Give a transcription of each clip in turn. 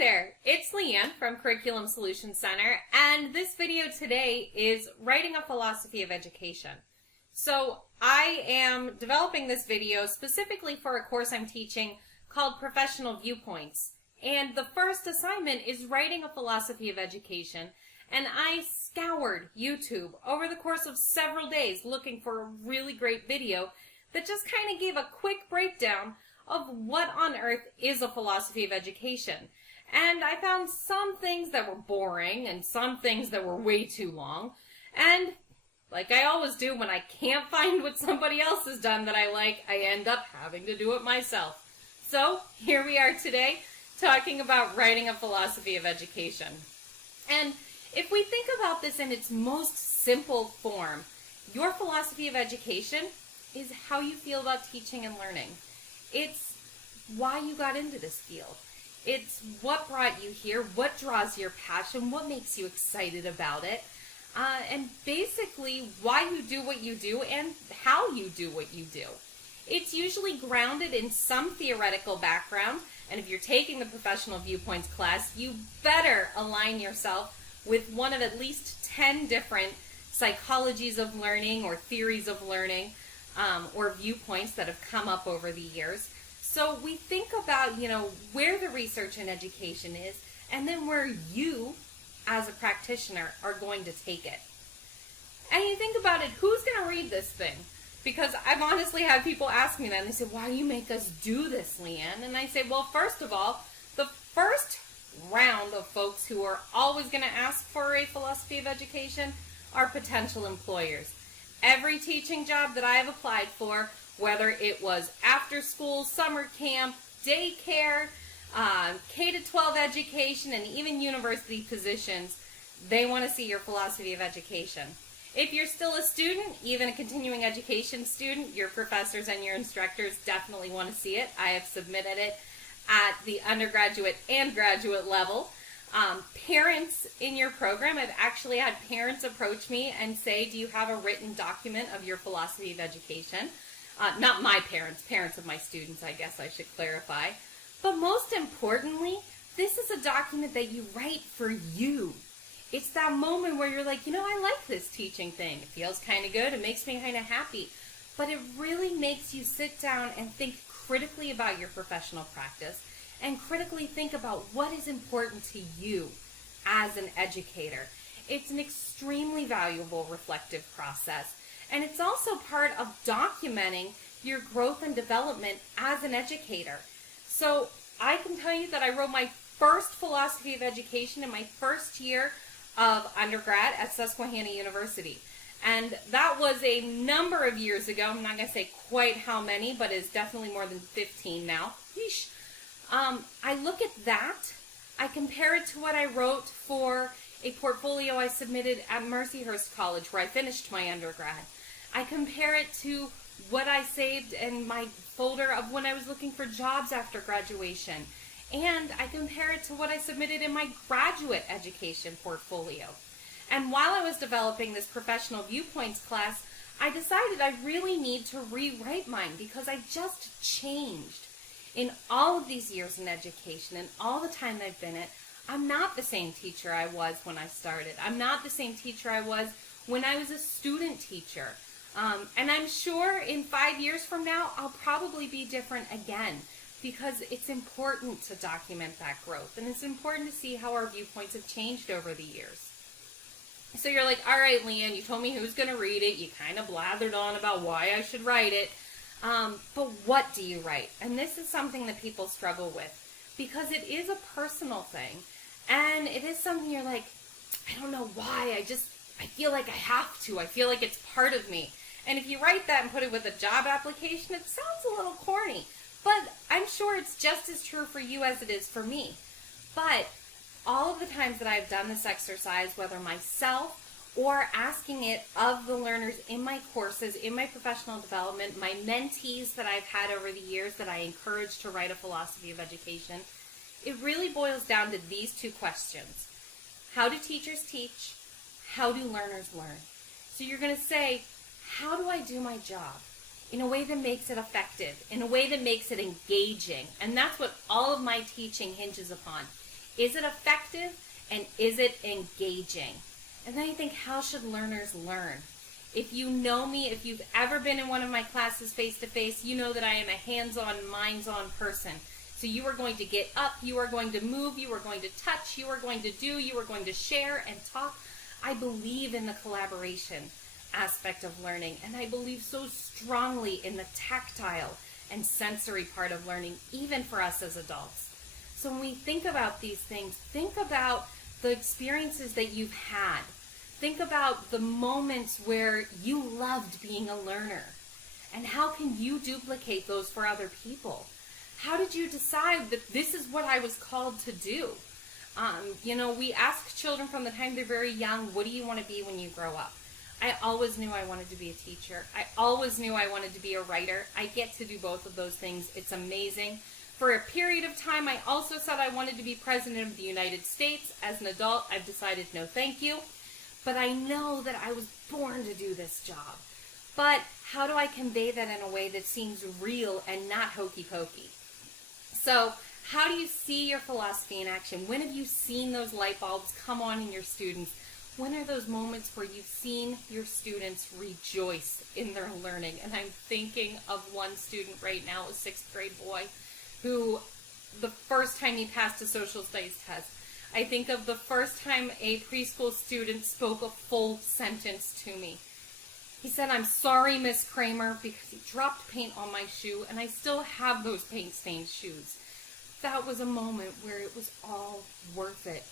there, it's Leanne from Curriculum Solutions Center, and this video today is writing a philosophy of education. So I am developing this video specifically for a course I'm teaching called Professional Viewpoints, and the first assignment is writing a philosophy of education, and I scoured YouTube over the course of several days looking for a really great video that just kind of gave a quick breakdown of what on earth is a philosophy of education. And I found some things that were boring and some things that were way too long. And like I always do when I can't find what somebody else has done that I like, I end up having to do it myself. So here we are today talking about writing a philosophy of education. And if we think about this in its most simple form, your philosophy of education is how you feel about teaching and learning. It's why you got into this field. It's what brought you here, what draws your passion, what makes you excited about it, and basically why you do what you do and how you do what you do. It's usually grounded in some theoretical background, and if you're taking the Professional Viewpoints class, you better align yourself with one of at least 10 different psychologies of learning or theories of learning, or viewpoints that have come up over the years. So we think about, where the research in education is, and then where you, as a practitioner, are going to take it. And you think about it, who's going to read this thing? Because I've honestly had people ask me that, and they say, why do you make us do this, Leanne? And I say, well, first of all, the first round of folks who are always going to ask for a philosophy of education are potential employers. Every teaching job that I have applied for, whether it was after school, summer camp, daycare, K-12 education, and even university positions, they want to see your philosophy of education. If you're still a student, even a continuing education student, your professors and your instructors definitely want to see it. I have submitted it at the undergraduate and graduate level. Parents in your program, I've actually had parents approach me and say, do you have a written document of your philosophy of education? Not my parents, parents of my students, I guess I should clarify. But most importantly, this is a document that you write for you. It's that moment where you're like, I like this teaching thing. It feels kind of good. It makes me kind of happy. But it really makes you sit down and think critically about your professional practice and critically think about what is important to you as an educator. It's an extremely valuable reflective process, and it's also part of documenting your growth and development as an educator. So I can tell you that I wrote my first philosophy of education in my first year of undergrad at Susquehanna University. And that was a number of years ago. I'm not going to say quite how many, but it's definitely more than 15 now. Yeesh. I look at that, I compare it to what I wrote for a portfolio I submitted at Mercyhurst College where I finished my undergrad. I compare it to what I saved in my folder of when I was looking for jobs after graduation. And I compare it to what I submitted in my graduate education portfolio. And while I was developing this Professional Viewpoints class, I decided I really need to rewrite mine because I just changed. In all of these years in education and all the time I've been in, I'm not the same teacher I was when I started. I'm not the same teacher I was when I was a student teacher. And I'm sure in 5 years from now, I'll probably be different again because it's important to document that growth. And it's important to see how our viewpoints have changed over the years. So you're like, all right, Leanne, you told me who's going to read it. You kind of blathered on about why I should write it. But what do you write? And this is something that people struggle with because it is a personal thing. And it is something you're like, I don't know why. I feel like I have to. I feel like it's part of me. And if you write that and put it with a job application, it sounds a little corny. But I'm sure it's just as true for you as it is for me. But all of the times that I've done this exercise, whether myself or asking it of the learners in my courses, in my professional development, my mentees that I've had over the years that I encourage to write a philosophy of education, it really boils down to these two questions. How do teachers teach? How do learners learn? So you're going to say, how do I do my job in a way that makes it effective, in a way that makes it engaging? And that's what all of my teaching hinges upon. Is it effective? And is it engaging? And then I think, how should learners learn? If you know me, if you've ever been in one of my classes face-to-face, you know that I am a hands-on, minds-on person. So you are going to get up, you are going to move, you are going to touch, you are going to do, you are going to share and talk. I believe in the collaboration aspect of learning, and I believe so strongly in the tactile and sensory part of learning, even for us as adults. So when we think about these things, think about the experiences that you've had. Think about the moments where you loved being a learner, and how can you duplicate those for other people? How did you decide that this is what I was called to do? We ask children from the time they're very young, what do you want to be when you grow up? I always knew I wanted to be a teacher. I always knew I wanted to be a writer. I get to do both of those things. It's amazing. For a period of time, I also said I wanted to be President of the United States. As an adult, I've decided no thank you. But I know that I was born to do this job. But how do I convey that in a way that seems real and not hokey pokey? So how do you see your philosophy in action? When have you seen those light bulbs come on in your students? When are those moments where you've seen your students rejoice in their learning? And I'm thinking of one student right now, a 6th grade boy, who the first time he passed a social studies test, I think of the first time a preschool student spoke a full sentence to me. He said, "I'm sorry, Miss Kramer," because he dropped paint on my shoe, and I still have those paint-stained shoes. That was a moment where it was all worth it,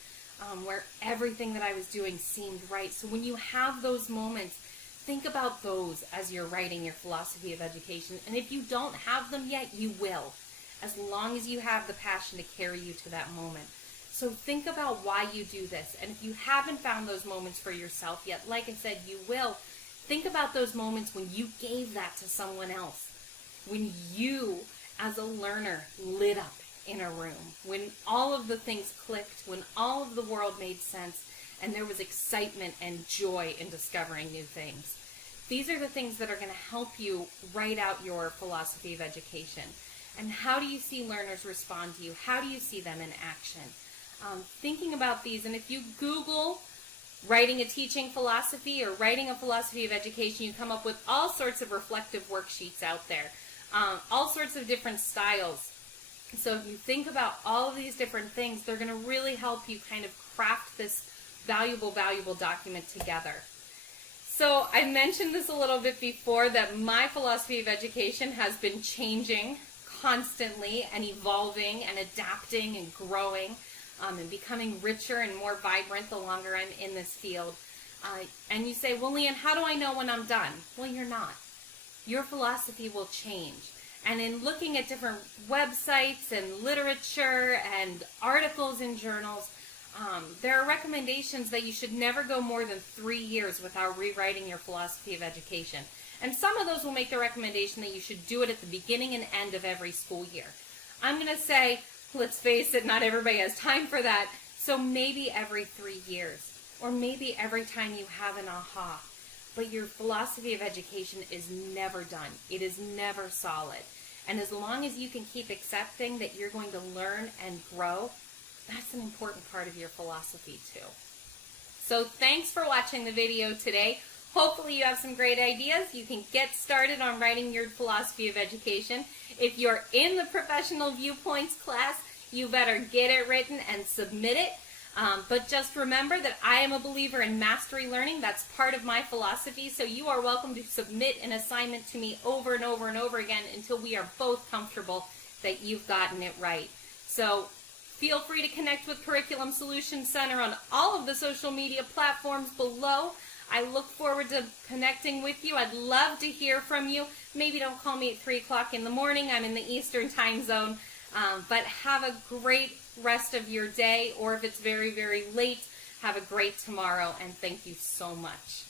where everything that I was doing seemed right. So when you have those moments, think about those as you're writing your philosophy of education. And if you don't have them yet, you will, as long as you have the passion to carry you to that moment. So think about why you do this. And if you haven't found those moments for yourself yet, like I said, you will. Think about those moments when you gave that to someone else. When you, as a learner, lit up in a room. When all of the things clicked. When all of the world made sense. And there was excitement and joy in discovering new things. These are the things that are going to help you write out your philosophy of education. And how do you see learners respond to you? How do you see them in action? Thinking about these, and if you Google writing a teaching philosophy or writing a philosophy of education, you come up with all sorts of reflective worksheets out there, all sorts of different styles. So if you think about all of these different things, they're going to really help you kind of craft this valuable document together. So I mentioned this a little bit before, that my philosophy of education has been changing constantly and evolving and adapting and growing. And becoming richer and more vibrant the longer I'm in this field. And you say, well, Leanne, how do I know when I'm done? Well, you're not. Your philosophy will change. And in looking at different websites and literature and articles in journals, there are recommendations that you should never go more than 3 years without rewriting your philosophy of education. And some of those will make the recommendation that you should do it at the beginning and end of every school year. I'm going to say, let's face it, not everybody has time for that. So maybe every 3 years, or maybe every time you have an aha. But your philosophy of education is never done. It is never solid. And as long as you can keep accepting that you're going to learn and grow, that's an important part of your philosophy too. So thanks for watching the video today. Hopefully you have some great ideas. You can get started on writing your philosophy of education. If you're in the Professional Viewpoints class, you better get it written and submit it. But just remember that I am a believer in mastery learning. That's part of my philosophy. So you are welcome to submit an assignment to me over and over and over again until we are both comfortable that you've gotten it right. So feel free to connect with Curriculum Solutions Center on all of the social media platforms below. I look forward to connecting with you. I'd love to hear from you. Maybe don't call me at 3 o'clock in the morning. I'm in the Eastern time zone. But have a great rest of your day, or if it's very, very late, have a great tomorrow, and thank you so much.